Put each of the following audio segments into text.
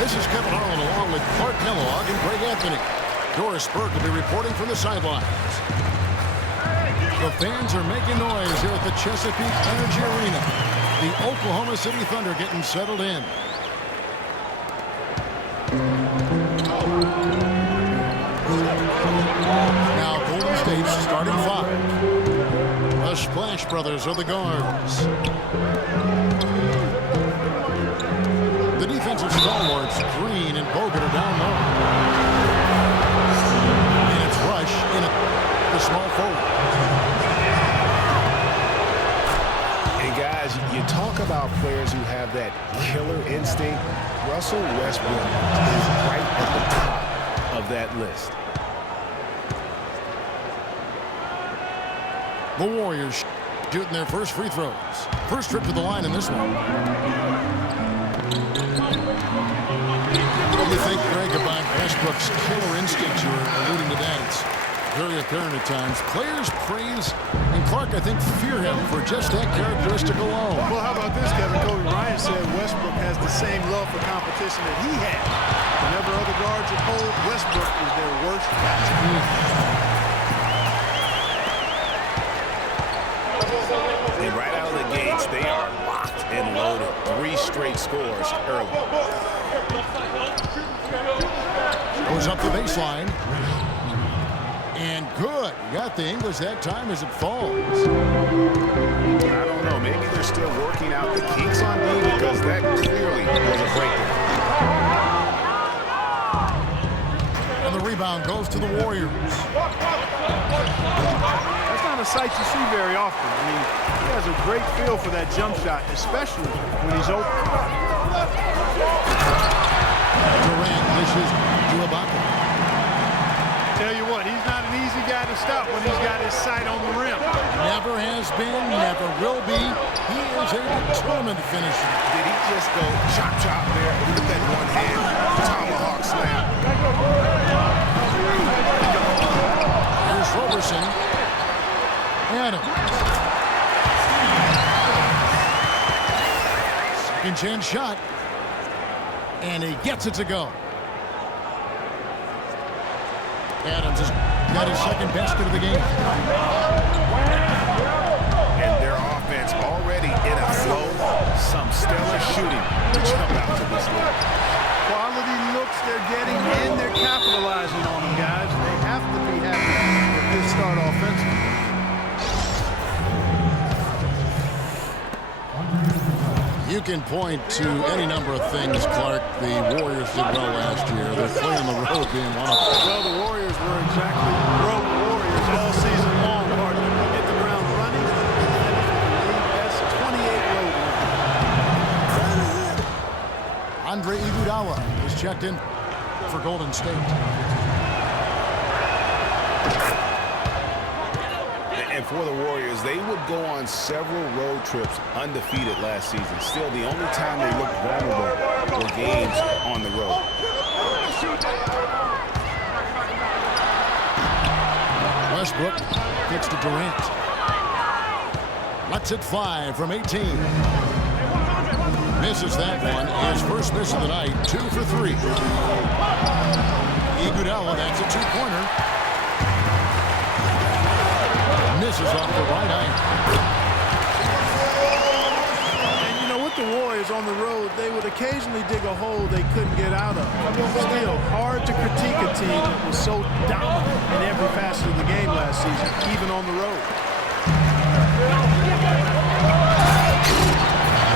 This is Kevin Harlan along with Clark Kellogg and Greg Anthony. Doris Burke will be reporting from the sidelines. The fans are making noise here at the Chesapeake Energy Arena. The Oklahoma City Thunder getting settled in. Now Golden State's starting five. The Splash Brothers are the guards. The defensive stalwarts, Green and Bogut, are down low. And it's Rush in the small forward. And guys, you talk about players who have that killer instinct. Russell Westbrook is right at the top of that list. The Warriors shooting their first free throws. First trip to the line in this one. What do you think, Greg, about Westbrook's killer instinct? You're alluding to that. It's very apparent at times. Players praise, and Clark, I think, fear him for just that characteristic alone. Well, how about this, Kevin? Kobe Bryant said Westbrook has the same love for competition that he has. Whenever other guards are cold, Westbrook is their worst matchup. And right out of the gates, they are locked and loaded. 3 straight scores early. Goes up the baseline. And good. You got the English that time as it falls. I don't know. Maybe they're still working out the kinks on D because that clearly was a breakthrough. And the rebound goes to the Warriors. That's not a sight you see very often. I mean, he has a great feel for that jump shot, especially when he's open. Durant dishes to Ibaka. Tell you what, he's not an easy guy to stop when he's got his sight on the rim. Never has been, never will be. He is a determined finisher. Did he just go chop chop there with that one hand tomahawk slam? Here's Roberson. Adams. Second chance shot. And he gets it to go. Adams has got his second basket of the game. And their offense already in a flow. Some stellar shooting to jump out to this league. Quality looks they're getting, and they're capitalizing on them, guys. They have to be happy with this start offensively. You can point to any number of things, Clark. The Warriors did well last year. They're playing the road being one of them. Well, the Warriors were exactly road warriors all season long, partner. Hit the ground running, and that's 28 road wins. Andre Iguodala is checked in for Golden State. And for the Warriors, they would go on several road trips undefeated last season. Still, the only time they looked vulnerable were games on the road. Westbrook gets to Durant. Lets it fly from 18. Misses that one. His first miss of the night. 2 for 3. Iguodala, that's a two-pointer. Misses off the right eye. And you know, with the Warriors on the road, they would occasionally dig a hole they couldn't get out of. Still, hard to critique a team that was so dominant in every facet of the game last season, even on the road.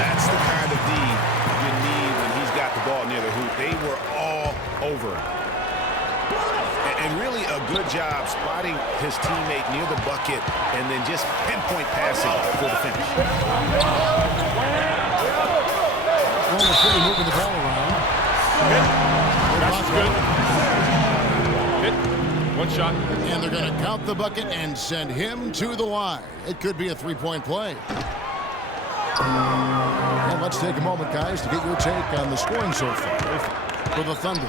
That's the kind of D you need when he's got the ball near the hoop. They were all over him. And really a good job spotting his teammate near the bucket and then just pinpoint passing for the finish. Oklahoma City moving the ball around. That's good. Hit. One shot. And they're going to count the bucket and send him to the line. It could be a three-point play. Well, let's take a moment, guys, to get your take on the scoring so far for the Thunder.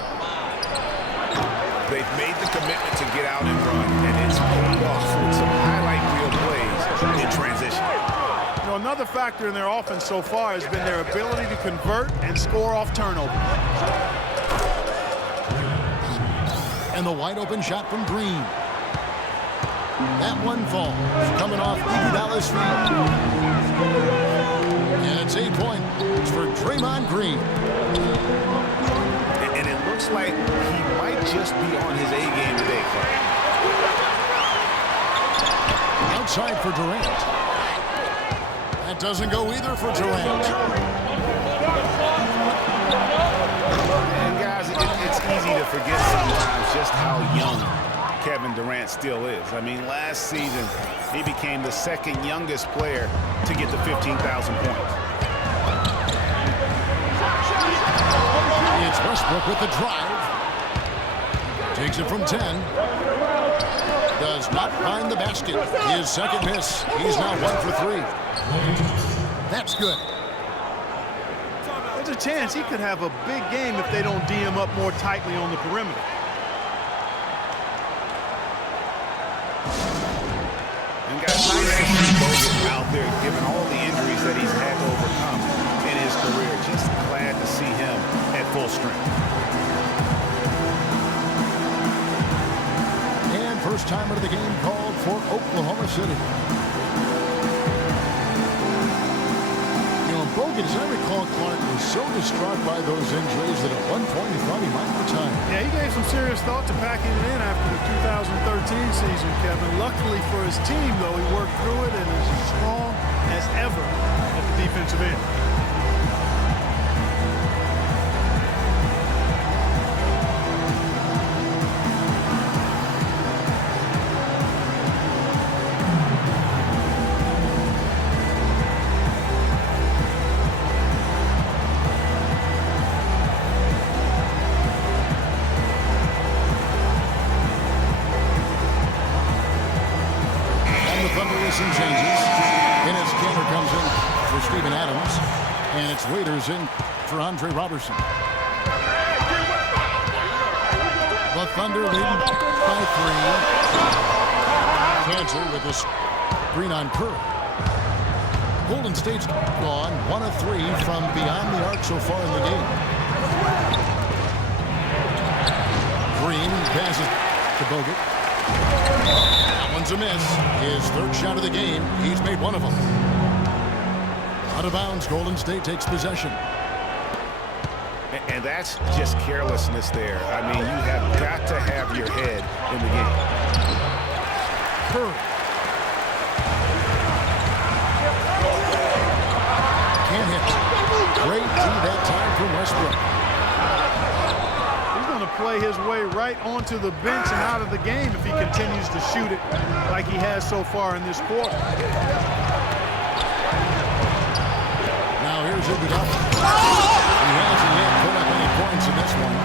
They've made the commitment to get out and run, and it's paid off with some highlight reel plays in transition. You know, another factor in their offense so far has been their ability to convert and score off turnovers. And the wide open shot from Green. That one falls, coming off Iguodala's feet. And it's 8 points for Draymond Green. And it looks like he might just be on his A game today, Clark. Outside for Durant. That doesn't go either for Durant. And guys, it's easy to forget sometimes just how young Kevin Durant still is. I mean, last season, he became the second youngest player to get to 15,000 points. It's Westbrook with the drive. Takes it from 10. Does not find the basket. His second miss. He's now 1 for 3. That's good. There's a chance he could have a big game if they don't D him up more tightly on the perimeter. And guys, nice to see Bogut out there, given all the injuries that he's had to overcome in his career. Just glad to see him at full strength. And first time out of the game called for Oklahoma City. Bogut, as I recall, Clark was so distraught by those injuries that at one point he thought he might retire. Yeah, he gave some serious thought to packing it in after the 2013 season, Kevin. Luckily for his team, though, he worked through it and is as strong as ever at the defensive end. Some changes. Enes Kanter comes in for Steven Adams. And it's Waiters in for Andre Robertson. The Thunder leading by 3. Kanter with a screen on Curry. Golden State's gone 1 of 3 from beyond the arc so far in the game. Green passes to Bogut. That one's a miss. His third shot of the game. He's made one of them. Out of bounds, Golden State takes possession. And that's just carelessness there. I mean, you have got to have your head in the game. Curry. Can't hit. Great D that time from Westbrook. Play his way right onto the bench and out of the game if he continues to shoot it like he has so far in this quarter. Now here's Iguodala. He hasn't yet put up any points in this one.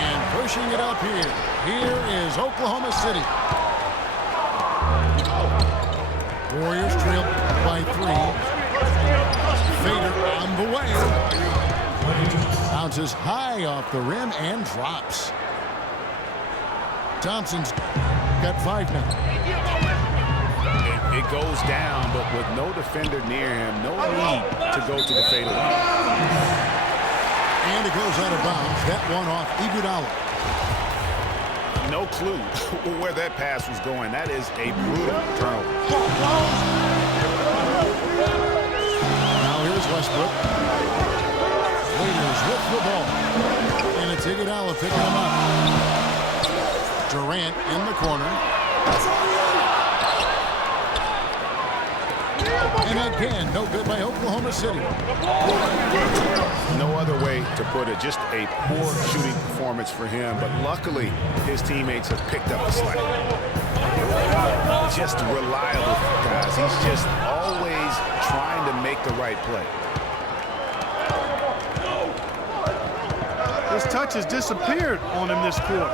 And pushing it up here. Here is Oklahoma City. Warriors trail by 3. Fader on the way. Bounces high off the rim and drops. Thompson's got 5 now. It goes down, but with no defender near him, no need to go to the fadeaway. And it goes out of bounds. That one off Iguodala. No clue where that pass was going. That is a brutal turnover. Now here's Westbrook. Waiters with the ball. And it's Iguodala picking him up. Durant in the corner. And again, no good by Oklahoma City. No other way to put it. Just a poor shooting performance for him. But luckily, his teammates have picked up the slack. Just reliable, guys. He's just always trying to make the right play. His touch has disappeared on him this quarter.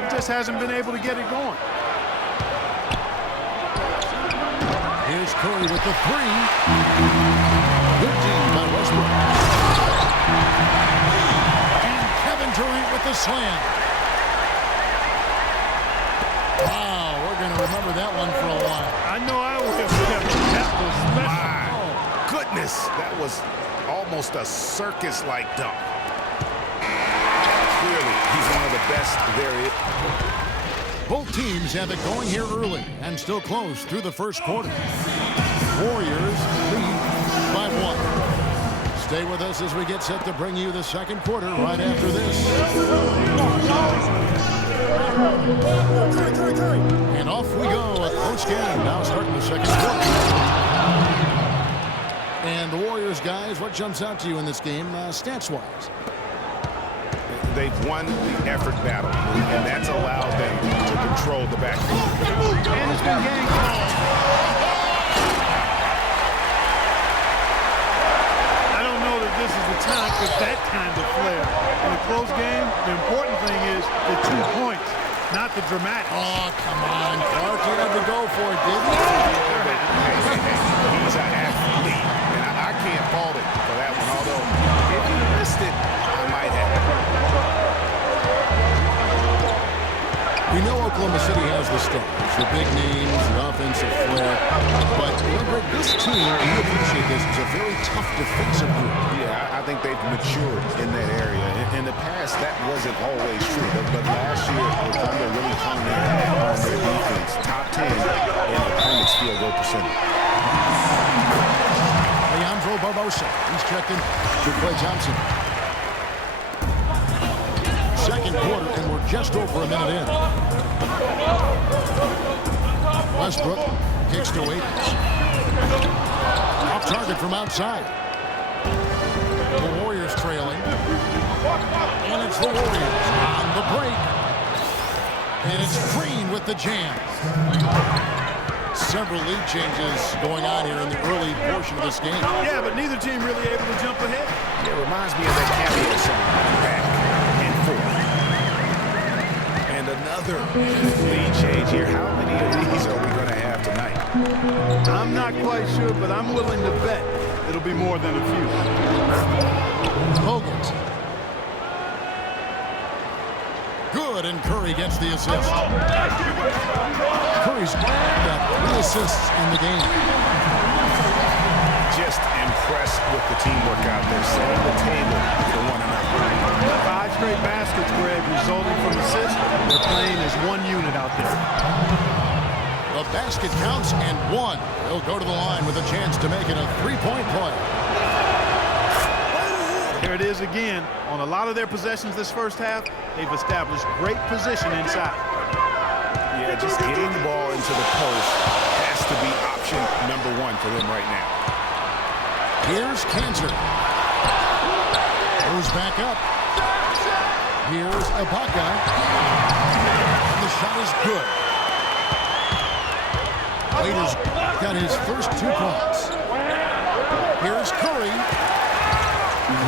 He just hasn't been able to get it going. Here's Curry with the 3. Good team by Westbrook. And Kevin Durant with the slam. Wow, we're going to remember that one for a while. I know I will, Kevin. That was special. My goodness, that was almost a circus-like dunk. clearly he's one of the best there is. Both teams have it going here early and still close through the first quarter. Warriors lead by 1. Stay with us as we get set to bring you the second quarter right after this. And off we go at post game. Now starting the second quarter. And the Warriors, guys, what jumps out to you in this game stats-wise? They've won the effort battle, and that's allowed them to control the backfield. And it's been gang. I don't know that this is the time for that kind of flair. In a close game, the important thing is the 2 points, not the dramatic. Oh, come on, Clark. You had to go for it, didn't you? He's an athlete, and I can't fault it for that one, although if he missed it, I might have. We know Oklahoma City has the stars, the big names, the offensive flair. But remember, this team, and you appreciate this, is a very tough defensive group. Yeah, I think they've matured in that area. In the past, that wasn't always true. But last year, the Thunder really hung their hat on their defense. Top 10 in opponent's field goal percentage. Leandro Barbosa, he's checked in to Klay Thompson. Second quarter, and we're just over a minute in. Westbrook kicks to Akers. Off target from outside. The Warriors trailing. And it's the Warriors on the break. And it's Green with the jam. Several lead changes going on here in the early portion of this game. Yeah, but neither team really able to jump ahead. It reminds me of that cameo song, Back and Forth. And another lead change here. How many of these are we going to have tonight? I'm not quite sure, but I'm willing to bet it'll be more than a few. Hogan. Good, and Curry gets the assist. Curry's got 3 assists in the game. Just impressed with the teamwork out there, setting the table for one another. 5 straight baskets, Greg, resulting from assists. They're playing as one unit out there. The basket counts and 1. He'll go to the line with a chance to make it a 3-point play. There it is again. On a lot of their possessions this first half, they've established great position inside. Yeah, just getting the ball into the post has to be option number 1 for them right now. Here's Kanter. Goes back up. Here's Ibaka. The shot is good. Waiter's got his first 2 points. Here's Curry.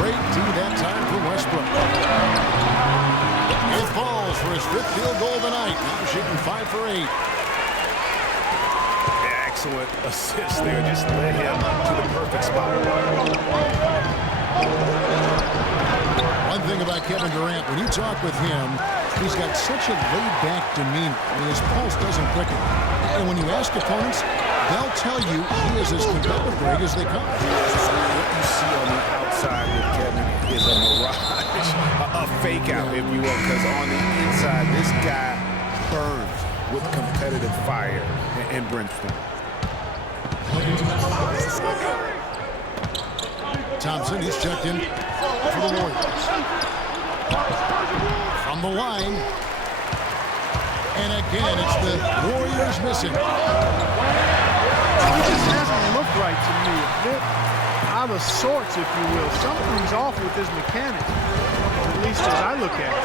Great D that time for Westbrook. It falls for his 5th field goal of the night. Now shooting 5 for 8. Excellent assist there. Just led him to the perfect spot. One thing about Kevin Durant, when you talk with him, he's got such a laid-back demeanor. I mean, his pulse doesn't quicken. And when you ask opponents, they'll tell you he is as competitive, Greg, as they come. What you see on the outside with Kevin is a mirage, a fake out, if you will, because on the inside, this guy burns with competitive fire and brimstone. Thompson, he's checked in for the Warriors. From the line. And again, it's the Warriors missing. He just hasn't looked right to me. A bit out of sorts, if you will. Something's off with his mechanics, at least as I look at it.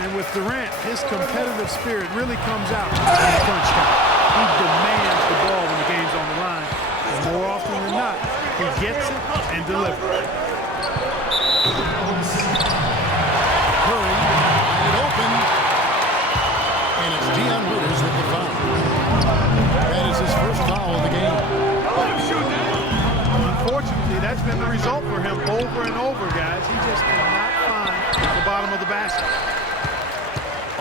And with Durant, his competitive spirit really comes out in the crunch time. He demands the ball when the game's on the line. And more often than not, he gets it and delivers. Curry, wide open. And it's Deion Waiters with the foul. That is his first foul of the game. Unfortunately, that's been the result for him over and over, guys. He just cannot find the bottom of the basket.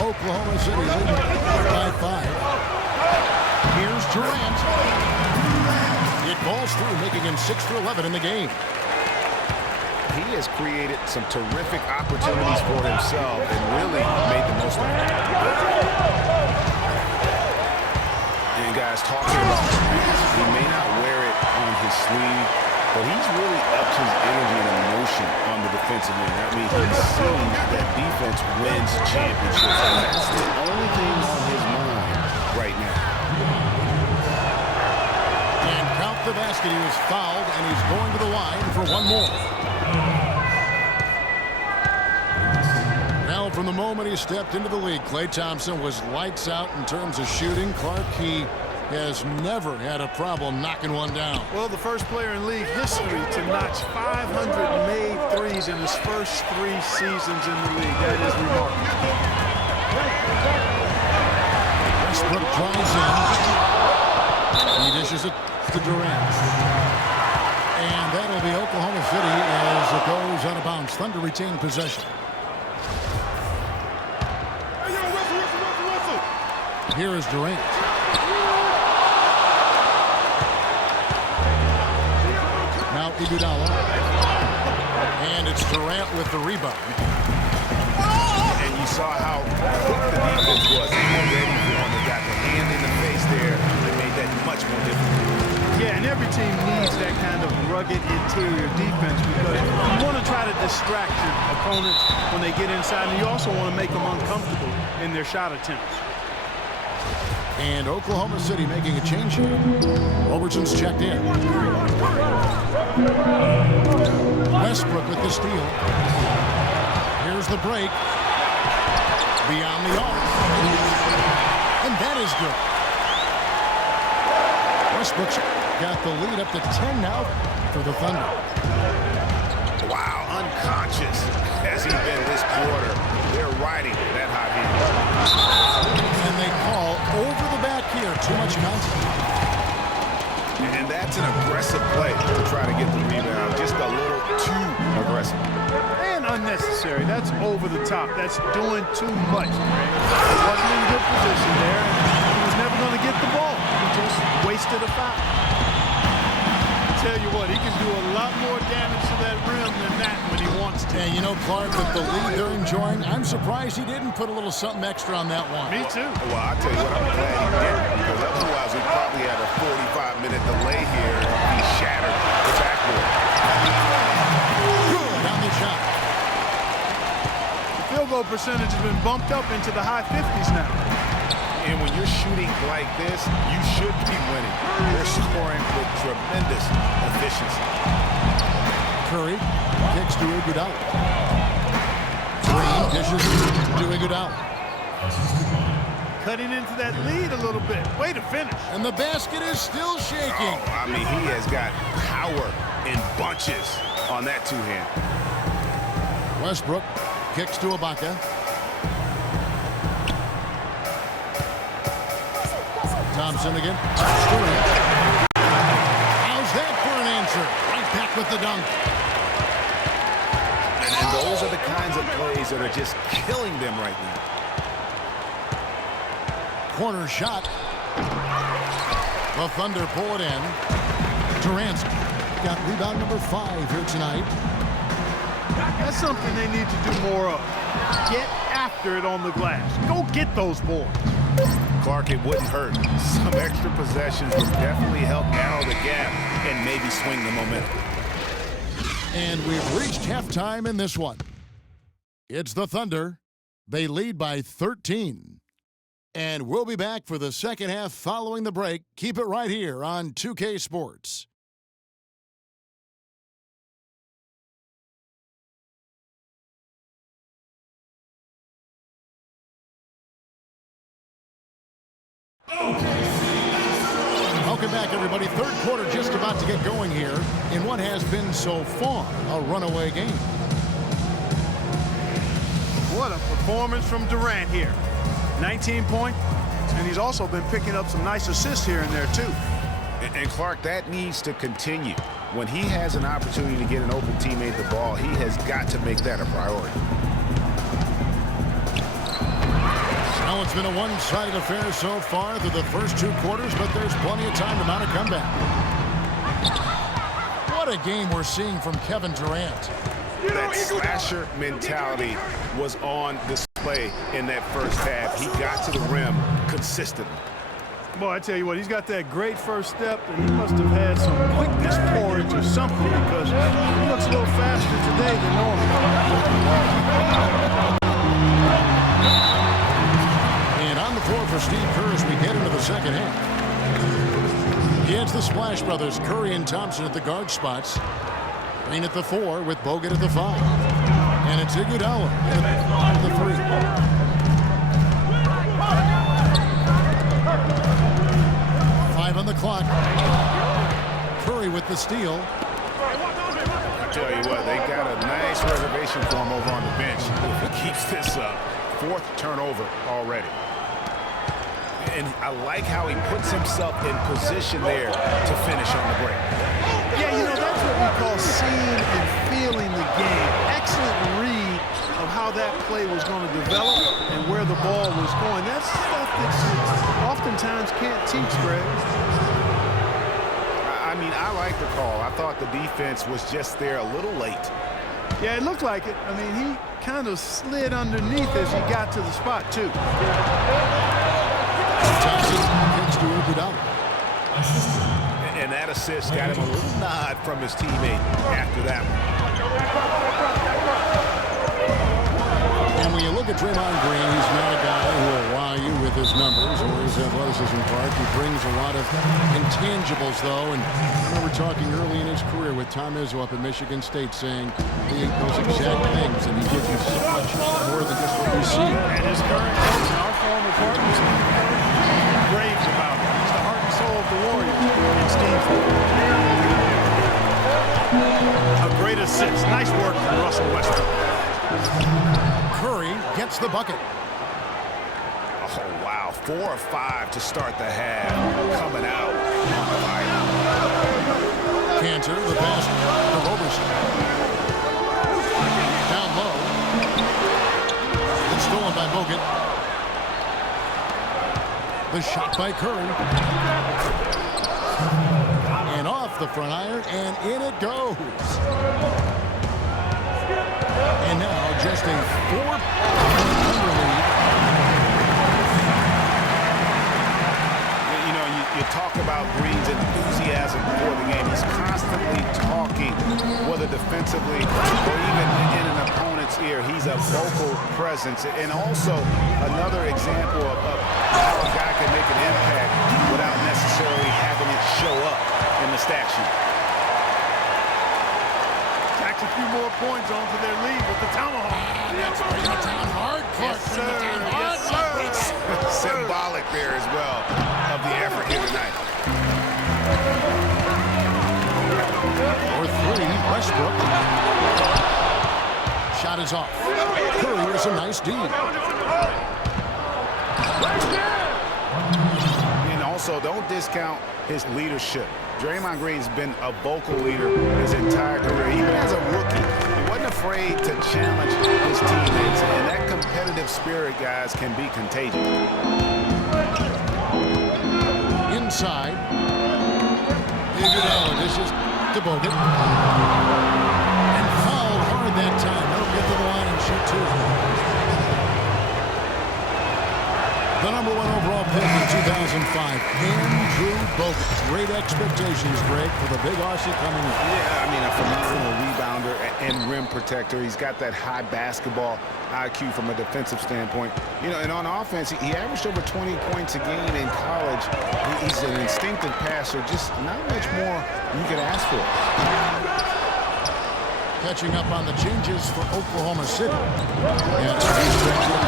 Oklahoma City leading by 5. Here's Durant. It falls through, making him 6 for 11 in the game. he has created some terrific opportunities for himself and really made the most of it. And guys, talking about he may not wear it on his sleeve, but he's really upped his energy and emotion on the defensive end. I mean, he's seen that defense wins championships, and that's the only thing on his mind right now. And count the basket. He was fouled, and he's going to the line for one more. Now, from the moment he stepped into the league, Klay Thompson was lights out in terms of shooting. Clark, he has never had a problem knocking one down. Well, the first player in league history to notch 500 made threes in his first 3 seasons in the league. That is remarkable. Westbrook drives in. He dishes it to Durant. And that'll be Oklahoma City as it goes out of bounds. Thunder retain possession. Here is Durant. Now Iguodala. And it's Durant with the rebound. And you saw how quick the defense was already when they got the hand in the face there. They made that much more difficult. Yeah, and every team needs that kind of rugged interior defense because you want to try to distract your opponents when they get inside, and you also want to make them uncomfortable in their shot attempts. And Oklahoma City making a change here. Robertson's checked in. Westbrook with the steal. Here's the break. Beyond the arc. And that is good. Westbrook's got the lead up to 10 now for the Thunder. Wow, unconscious has he been this quarter. They're riding that hot hand. And they call over the back here. Too much contact. And that's an aggressive play to try to get the rebound. Just a little too aggressive. And unnecessary. That's over the top. That's doing too much. He wasn't in good position there, and he was never going to get the ball. He just wasted a foul. Tell you what, he can do a lot more damage to that rim than that when he wants to. And you know, Clark, with the lead they're enjoying, I'm surprised he didn't put a little something extra on that one. Me too. Well, I tell you what, I'm glad he didn't, because otherwise we probably had a 45-minute delay here. He shattered the backboard. Good on the shot. The field goal percentage has been bumped up into the high 50s now. And when you're shooting like this, you should be winning. They're scoring with tremendous efficiency. Curry kicks to Iguodala. Green dishes to Iguodala. Cutting into that lead a little bit. Way to finish. And the basket is still shaking. Oh, I mean, he has got power in bunches on that two-hand. Westbrook kicks to Ibaka. Thompson again. How's that for an answer? Right back with the dunk. And those are the kinds of plays that are just killing them right now. Corner shot. The Thunder pull it in. Durant's got rebound number 5 here tonight. That's something they need to do more of. Get after it on the glass. Go get those boards. Clark, it wouldn't hurt. Some extra possessions would definitely help narrow the gap and maybe swing the momentum. And we've reached halftime in this one. It's the Thunder. They lead by 13. And we'll be back for the second half following the break. Keep it right here on 2K Sports. Welcome back, everybody. Third quarter just about to get going here in what has been so far a runaway game. What a performance from Durant here. 19 points, and he's also been picking up some nice assists here and there, too. And Clark, that needs to continue. When he has an opportunity to get an open teammate the ball, he has got to make that a priority. Well, it's been a one-sided affair so far through the first 2 quarters, but there's plenty of time to mount a comeback. What a game we're seeing from Kevin Durant. that slasher mentality was on display in that first half. He got to the rim consistently. Boy, I tell you what, he's got that great first step, and he must have had some quickness porridge or something because he looks a little faster today than normal. And on the floor for Steve Kerr as we get into the second half. Against the Splash Brothers, Curry and Thompson at the guard spots. Green at the 4 with Bogut at the 5. And it's Iguodala at the 3. On the clock. Curry with the steal. I tell you what, they got a nice reservation for him over on the bench. If he keeps this up, 4th turnover already. And I like how he puts himself in position there to finish on the break. Yeah, you know, that's what we call seeing and feeling the game. Excellent read of how that play was going to develop and where the ball was going. That's stuff that oftentimes can't teach, Greg. I mean, I like the call. I thought the defense was just there a little late. Yeah, it looked like it. I mean, he kind of slid underneath as he got to the spot, too. Thompson gets to Iguodala. And that assist got him a little nod from his teammate after that one. And when you look at Draymond Green, he's not a guy who will wow you with his numbers or his athleticism part. He brings a lot of intangibles, though. And I remember talking early in his career with Tom Izzo up at Michigan State saying those exact things, and he gives you so much more than just what you see. And his current coach and our former partners raves about him. He's the heart and soul of the Warriors. And Steve. A great assist. Nice work from Russell Westbrook. Curry gets the bucket. Oh, wow. 4 or 5 to start the half. Coming out on fire. Cantor, the pass for Roberson. Down low. It's stolen by Bogut. The shot by Curry. And off the front iron, and in it goes. And now just a 4-point lead. You know, you talk about Green's enthusiasm before the game. He's constantly talking, whether defensively or even in an opponent's ear. He's a vocal presence. And also another example of how a guy can make an impact without necessarily having it show up in the stat sheet. Tacks a few more points onto their lead with the tomahawk. That's bringing it down hard. Clark Yes, sir. Yes, sir. Symbolic there as well of the effort here tonight. For 3, Westbrook. Shot is off. Curry is a nice D. And also, don't discount his leadership. Draymond Green's been a vocal leader his entire career. Even as a rookie, he wasn't afraid to challenge his teammates. And that competitive spirit, guys, can be contagious. Inside. Iguodala dishes to Bogut. And fouled hard that time. They'll get to the line and shoot 2. The #1 overall pick in 2005, Andrew Bogut. Great expectations, Greg, for the big Aussie coming in. Yeah, I mean, a phenomenal rebounder and rim protector. He's got that high basketball IQ from a defensive standpoint. You know, and on offense, he averaged over 20 points a game in college. He's an instinctive passer, just not much more you could ask for. Catching up on the changes for Oklahoma City. And he's checked in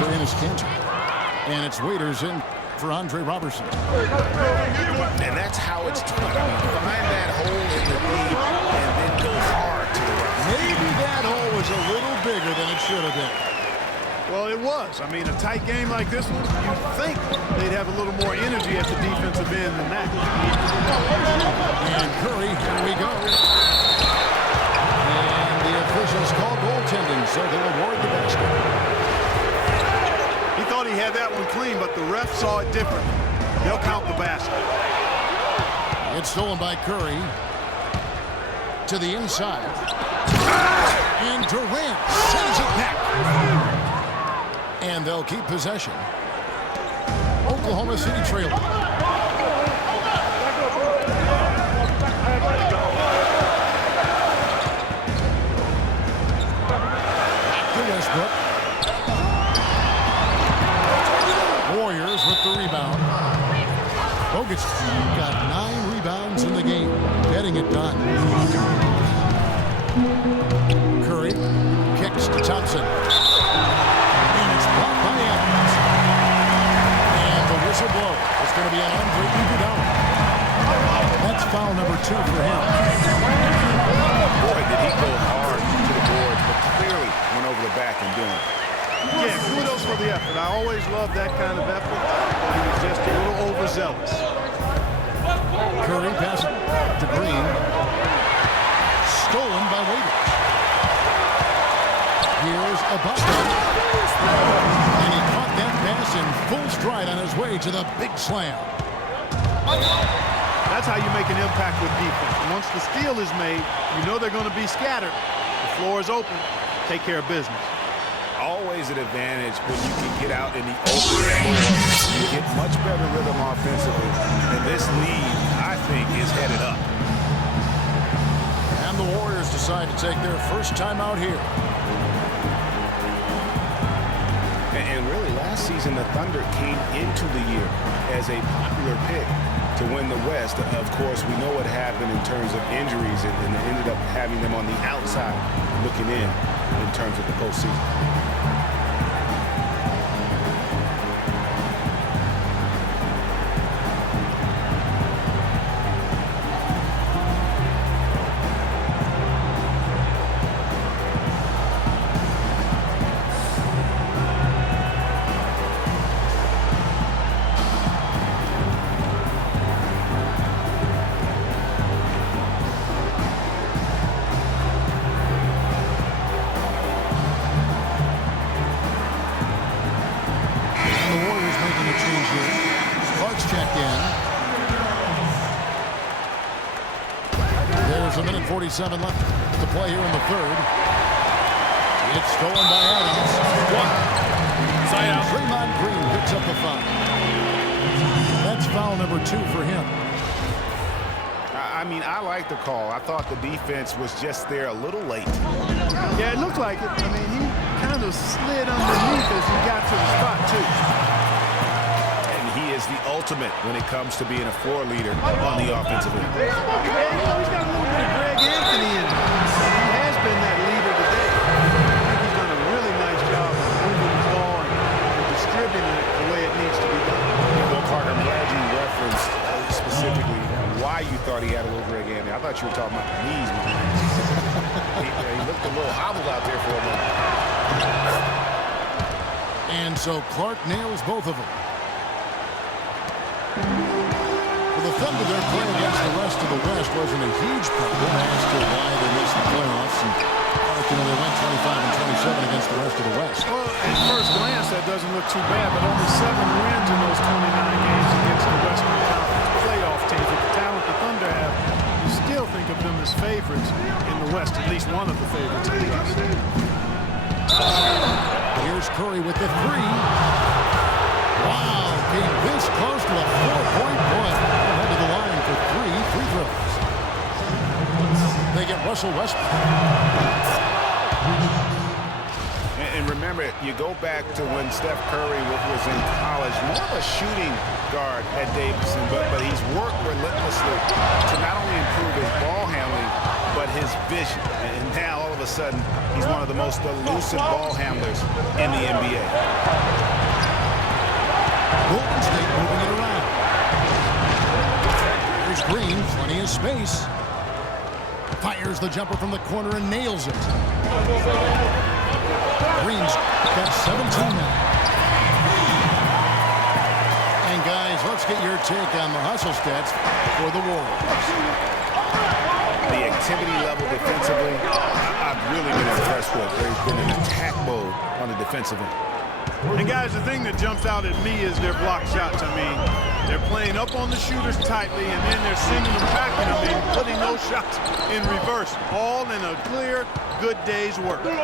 for Enes Kanter. And it's Waiters in for Andre Robertson. And that's how it's done. I mean, find that hole in the lead and then go hard to the right. Maybe that hole was a little bigger than it should have been. Well, it was. I mean, a tight game like this one, you'd think they'd have a little more energy at the defensive end than that. And Curry, here we go. And the officials call goaltending, so they'll award the basket. He thought he had that one clean, but the ref saw it differently. They'll count the basket. It's stolen by Curry to the inside. And Durant sends it back. And they'll keep possession. Oklahoma City trailing. Back to Westbrook. Warriors with the rebound. Bogut's got 9 rebounds in the game, getting it done. Curry kicks to Thompson. And it's blocked by Adams. And the whistle blow. It's going to be an Andre Iguodala. That's foul number 2 for him. Boy, did he go hard to the boards, but clearly went over the back and doing it. Yeah, kudos for the effort. I always love that kind of effort. But he was just a little overzealous. Curry passes to Green. Stolen by Waiters. Here's Ibaka. And he caught that pass in full stride on his way to the big slam. That's how you make an impact with defense. Once the steal is made, you know they're going to be scattered. The floor is open. Take care of business. Always an advantage when you can get out in the open floor. You get much better rhythm offensively. And this lead, I think, is headed up. And the Warriors decide to take their first time out here. And really, last season, the Thunder came into the year as a popular pick to win the West. Of course, we know what happened in terms of injuries, and ended up having them on the outside looking in terms of the postseason. Checked in. There's a minute 47 left to play here in the third. It's stolen by Adams. Side out. Draymond Green picks up the foul. That's foul number 2 for him. I mean, I like the call. I thought the defense was just there a little late. Yeah, it looked like it. I mean, he kind of slid underneath as he got to the spot, too. He is the ultimate when it comes to being a floor leader on the offensive end. Yeah, you know, he's got a little bit of Greg Anthony in him. He has been that leader today. I think he's done a really nice job of moving the ball and distributing it the way it needs to be done. Well, Clark, I'm glad you referenced specifically why you thought he had a little Greg Anthony. I thought you were talking about the knees. He looked a little hobbled out there for a moment. And so Clark nails both of them. For the Thunder, their play against the rest of the West wasn't a huge problem as to why they missed the playoffs. And, they went 25-27 against the rest of the West. Well, at first glance, that doesn't look too bad, but only 7 wins in those 29 games against the Western Conference playoff teams. With the talent the Thunder have, you still think of them as favorites in the West, at least one of the favorites in the West. Here's Curry with the 3. Wow, came this close to a 4-point play. Head to the line for 3 free throws. They get Russell Westbrook. And remember, you go back to when Steph Curry was in college, more of a shooting guard at Davidson, but he's worked relentlessly to not only improve his ball handling, but his vision. And now, all of a sudden, he's one of the most elusive ball handlers in the NBA. Golden State moving it around. There's Green, plenty of space. Fires the jumper from the corner and nails it. Green's got 17 now. And guys, let's get your take on the hustle stats for the Warriors. The activity level defensively, I've really been impressed with. There's been an attack mode on the defensive end. And guys, the thing that jumps out at me is their block shots. I mean, they're playing up on the shooters tightly, and then they're sending them back, and I mean, putting those shots in reverse, all in a clear, good day's work. Durant,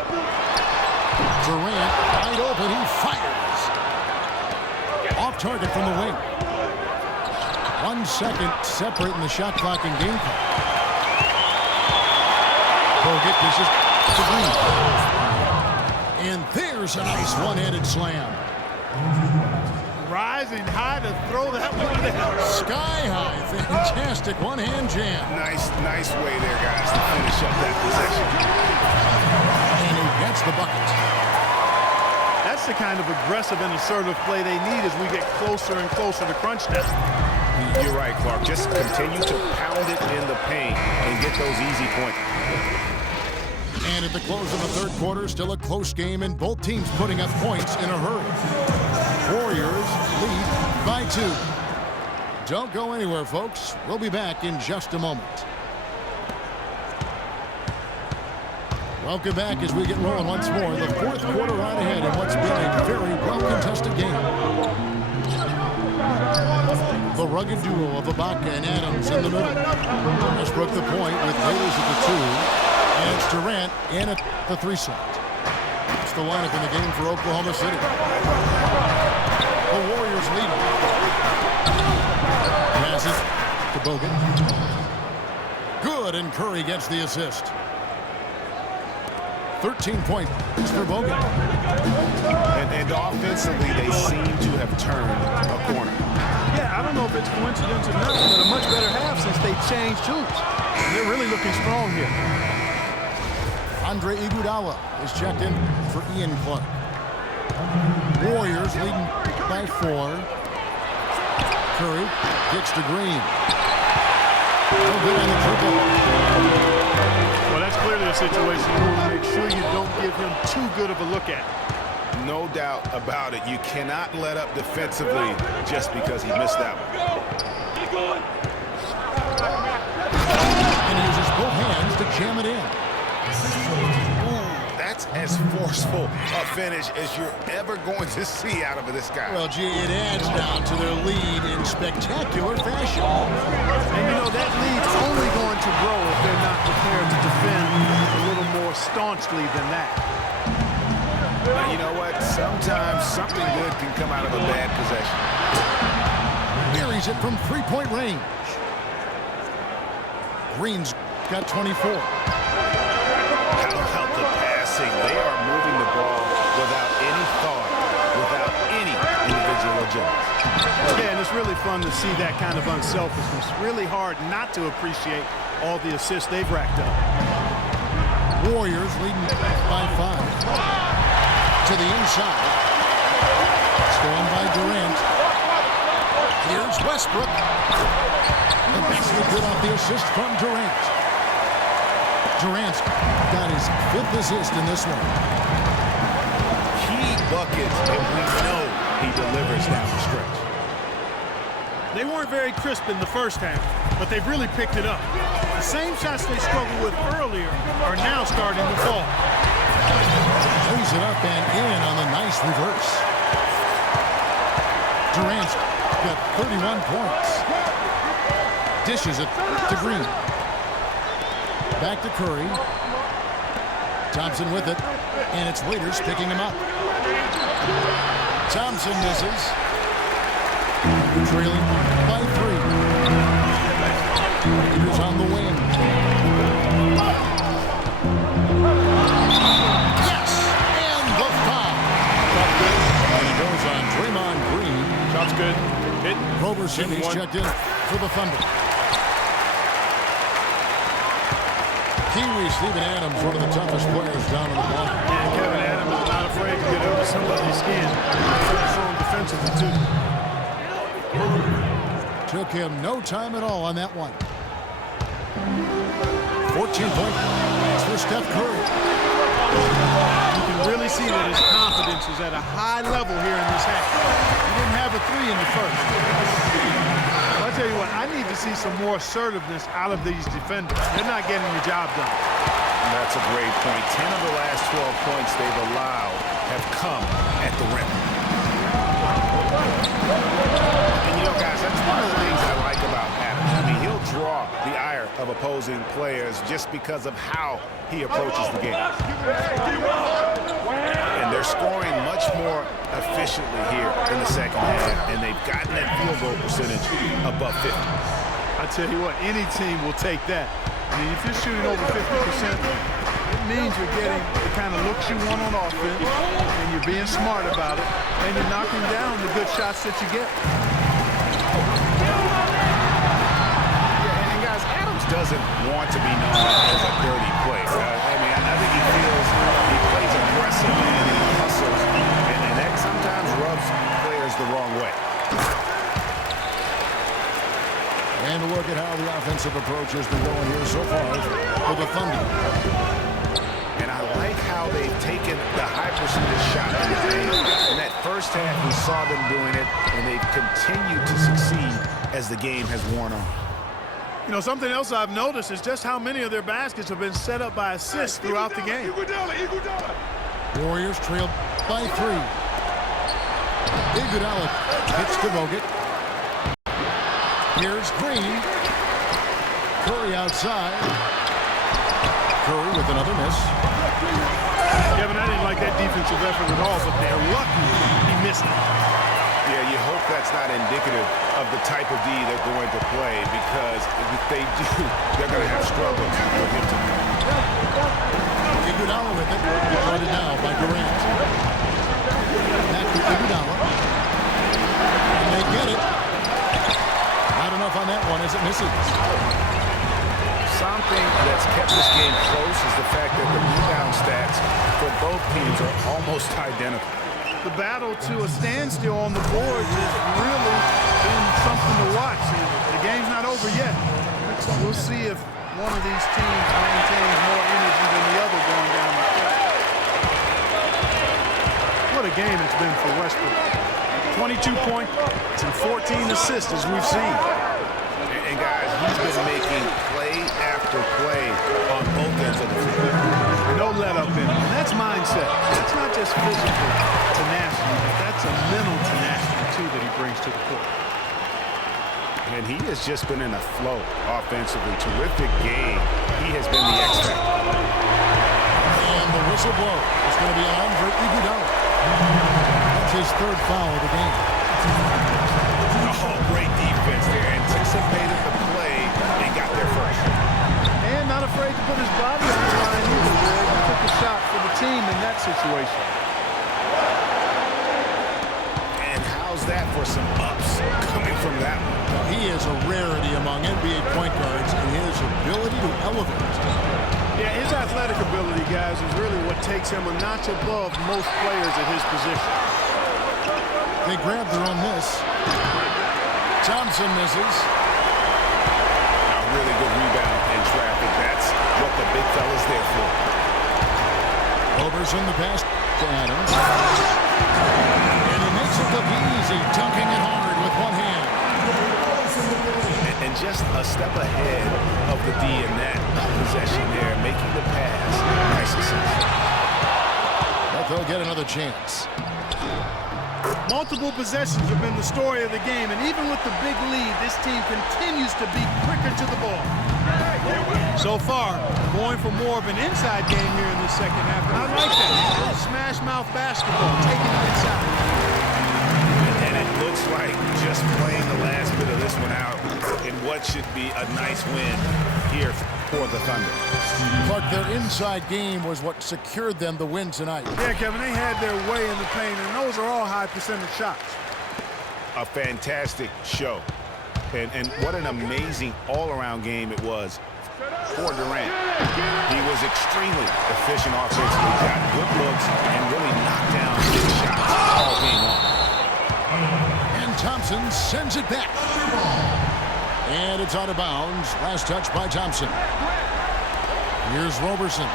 wide open, he fires. Off target from the wing. 1 second separating the shot clock and game clock. Bogut dishes to Green. And there's a nice one-handed slam. Rising high to throw that one down. Sky high, fantastic one-hand jam. Nice way there, guys, to finish up that possession. And he gets the bucket. That's the kind of aggressive and assertive play they need as we get closer and closer to crunch time. You're right, Clark. Just continue to pound it in the paint and get those easy points. And at the close of the third quarter, still a close game, and both teams putting up points in a hurry. Warriors lead by 2. Don't go anywhere, folks. We'll be back in just a moment. Welcome back as we get rolling once more. The fourth quarter right ahead in what's been a very well-contested game. The rugged duo of Ibaka and Adams in the middle. Westbrook the point with Raiders at the 2. And it's Durant in at the 3 slot. It's the lineup in the game for Oklahoma City. The Warriors lead it. Passes to Bogut. Good, and Curry gets the assist. 13 points for Bogut. And offensively, they seem to have turned a corner. Yeah, I don't know if it's coincidence or not, but a much better half since they changed hoops. They're really looking strong here. Andre Iguodala is checked in for Ian Clark. Warriors leading by 4. Curry kicks to Green. No good on the triple. Well, that's clearly a situation you want to make sure you don't give him too good of a look at. No doubt about it. You cannot let up defensively just because he missed that one. And he uses both hands to jam it in. That's as forceful a finish as you're ever going to see out of this guy. Well, gee, it adds down to their lead in spectacular fashion. And you know, that lead's only going to grow if they're not prepared to defend a little more staunchly than that. But you know what? Sometimes something good can come out of a bad possession. Buries it from 3-point range. Green's got 24. How about the passing? They are moving the ball without any thought, without any individual agenda. Yeah, and it's really fun to see that kind of unselfishness. Really hard not to appreciate all the assists they've racked up. Warriors leading by 5. To the inside. Stolen by Durant. Here's Westbrook. The basket good off the assist from Durant. Durant's got his 5th assist in this one. Key buckets, and we know he delivers down the stretch. They weren't very crisp in the first half, but they've really picked it up. The same shots they struggled with earlier are now starting to fall. Lays it up and in on the nice reverse. Durant's got 31 points. Dishes it to Green. Back to Curry. Thompson with it, and it's Waiters picking him up. Thompson misses. Trailing by 3. Waiters on the wing. Yes, and the foul. And it goes on Draymond Green. Shot's good. Hit. Roberson, he's checked in for the Thunder. Kiwi Steven Adams, one of the toughest players down on the block. And Kevin Adams is not afraid to get under somebody's skin. Pretty strong defensively, too. Took him no time at all on that one. 14 points for Steph Curry. You can really see that his confidence is at a high level here in this half. He didn't have a 3 in the first. I'll tell you what, I need to see some more assertiveness out of these defenders. They're not getting the job done. That's a great point. 10 of the last 12 points they've allowed have come at the rim. And, you know, guys, that's one of the things I like about Adams. I mean, he'll draw the ire of opposing players just because of how he approaches the game. And they're scoring much more efficiently here in the second half, and they've gotten that field goal percentage above 50. I tell you what, any team will take that. I mean, if you're shooting over 50%, it means you're getting the kind of looks you want on offense, and you're being smart about it, and you're knocking down the good shots that you get. Yeah, and guys, Adams doesn't want to be known as a dirty player. I mean, I think he feels he plays aggressive and he hustles, and that sometimes rubs players the wrong way. And a look at how the offensive approach has been going here so far for the Thunder. And I like how they've taken the high percentage shot in the game. In that first half, we saw them doing it, and they've continued to succeed as the game has worn on. You know, something else I've noticed is just how many of their baskets have been set up by assists throughout the game. Warriors trailed by 3. Iguodala hits to Bogut. Here's Green. Curry outside. Curry with another miss. Kevin, I didn't like that defensive effort at all, but they're lucky he missed it. Yeah, you hope that's not indicative of the type of D they're going to play, because if they do, they're going to have struggles for him to win. Iguodala with it. Guarded now by Durant. Back to Iguodala. And they get it. Not enough on that one as it misses. Something that's kept this game close is the fact that the rebound stats for both teams are almost identical. The battle to a standstill on the boards has really been something to watch. The game's not over yet. We'll see if one of these teams maintains more energy than the other going down the court. What a game it's been for Westbrook. 22 points and 14 assists as we've seen. And guys, he's been making play after play on both ends of the floor. No let up in it. And that's mindset. That's not just physical tenacity, but that's a mental tenacity too that he brings to the court. And he has just been in a flow offensively. Terrific game. He has been the X factor. And the whistle blow is going to be on for Iguodala. That's his 3rd foul of the game. Oh, great defense there. Anticipated the play and got there first. And not afraid to put his body on the line either, Greg. He took a shot for the team in that situation. And how's that for some ups coming from that one? He is a rarity among NBA point guards in his ability to elevate. Yeah, his athletic ability, guys, is really what takes him a notch above most players at his position. They grab their own miss. Thompson misses. A really good rebound in traffic. That's what the big fella's there for. Roberson the pass to Adams. And he makes it look easy, dunking it hard with one hand. And just a step ahead of the D in that possession there, making the pass. Nice assist. But they'll get another chance. Multiple possessions have been the story of the game, and even with the big lead, this team continues to be quicker to the ball. So far, going for more of an inside game here in the second half, and I like that. Smash mouth basketball, taking it inside. And it looks like just playing the last bit of this one out in what should be a nice win here for the Thunder. Clark, their inside game was what secured them the win tonight. Yeah, Kevin, they had their way in the paint, and those are all high percentage shots. A fantastic show. And what an amazing all-around game it was for Durant. He was extremely efficient offensively, got good looks, and really knocked down his shots all game long. And Thompson sends it back. And it's out of bounds. Last touch by Thompson. Here's Roberson.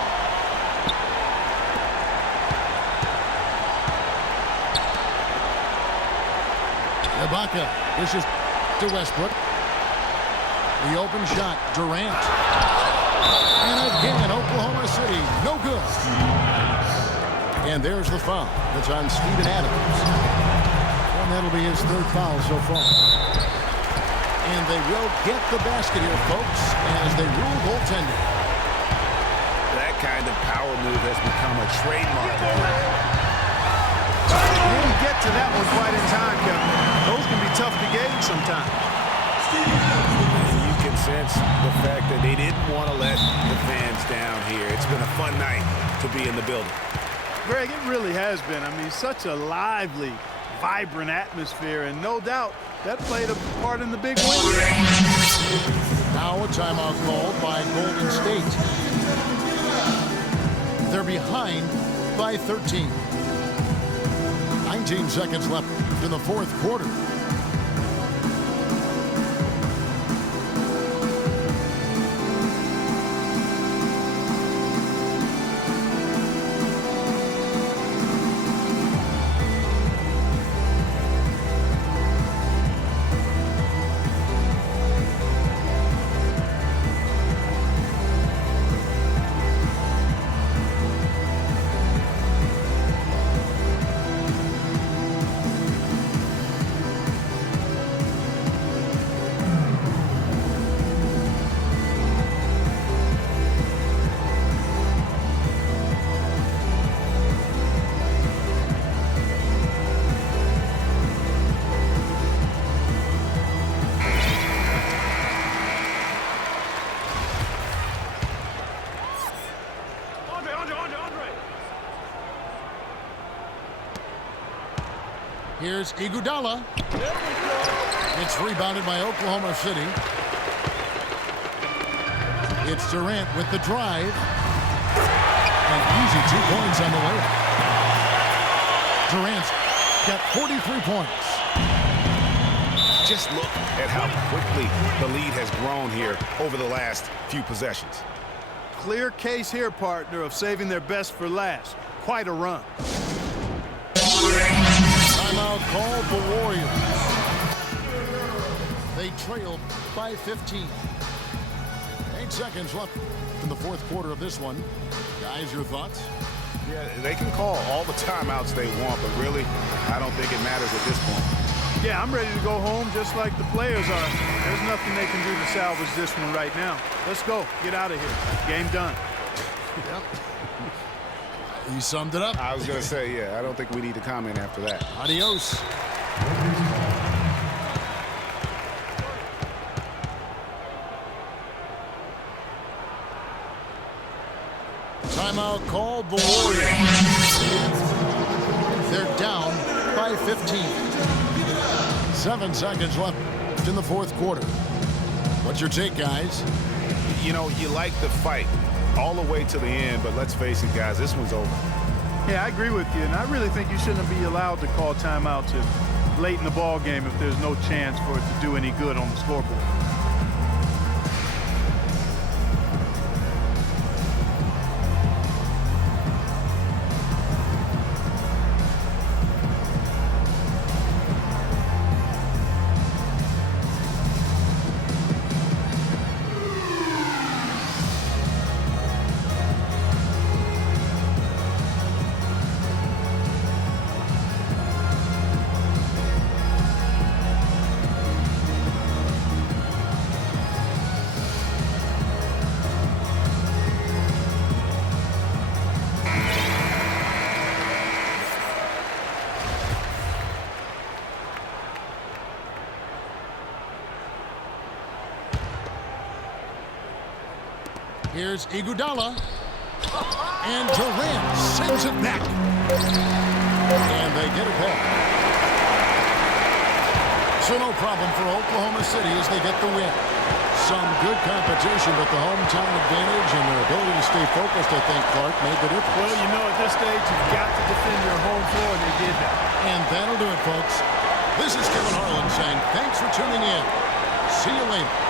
Ibaka dishes to Westbrook. The open shot, Durant. And again, Oklahoma City, no good. And there's the foul. That's on Steven Adams. And that'll be his third foul so far. And they will get the basket here, folks, as they rule goaltending. That kind of power move has become a trademark. Didn't get to that one quite in time, Kevin. Those can be tough to gauge sometimes. You can sense the fact that they didn't want to let the fans down here. It's been a fun night to be in the building. Greg, it really has been. I mean, such a lively, vibrant atmosphere, and no doubt that played a part in the big win. Now a timeout called by Golden State. They're behind by 13. 19 seconds left in the fourth quarter. Here's Iguodala. It's rebounded by Oklahoma City. It's Durant with the drive. An easy 2 points on the way. Durant's got 43 points. Just look at how quickly the lead has grown here over the last few possessions. Clear case here, partner, of saving their best for last. Quite a run. Timeout called the Warriors. They trail by 15. 8 seconds left in the fourth quarter of this one. Guys, your thoughts? Yeah, they can call all the timeouts they want, but really, I don't think it matters at this point. Yeah, I'm ready to go home just like the players are. There's nothing they can do to salvage this one right now. Let's go. Get out of here. Game done. Yep. You summed it up. I was going to say, yeah, I don't think we need to comment after that. Adios. Timeout called the Warriors. They're down by 15. 7 seconds left in the fourth quarter. What's your take, guys? You know, you like the fight all the way to the end, but let's face it, guys, this one's over. Yeah, I agree with you, and I really think you shouldn't be allowed to call timeouts late in the ball game if there's no chance for it to do any good on the scoreboard. Here's Iguodala. And Durant sends it back. And they get it back. So no problem for Oklahoma City as they get the win. Some good competition, but the hometown advantage and their ability to stay focused, I think, Clark, made the difference. Well, you know, at this stage, you've got to defend your home floor, and they did that. And that'll do it, folks. This is Kevin Harlan saying thanks for tuning in. See you later.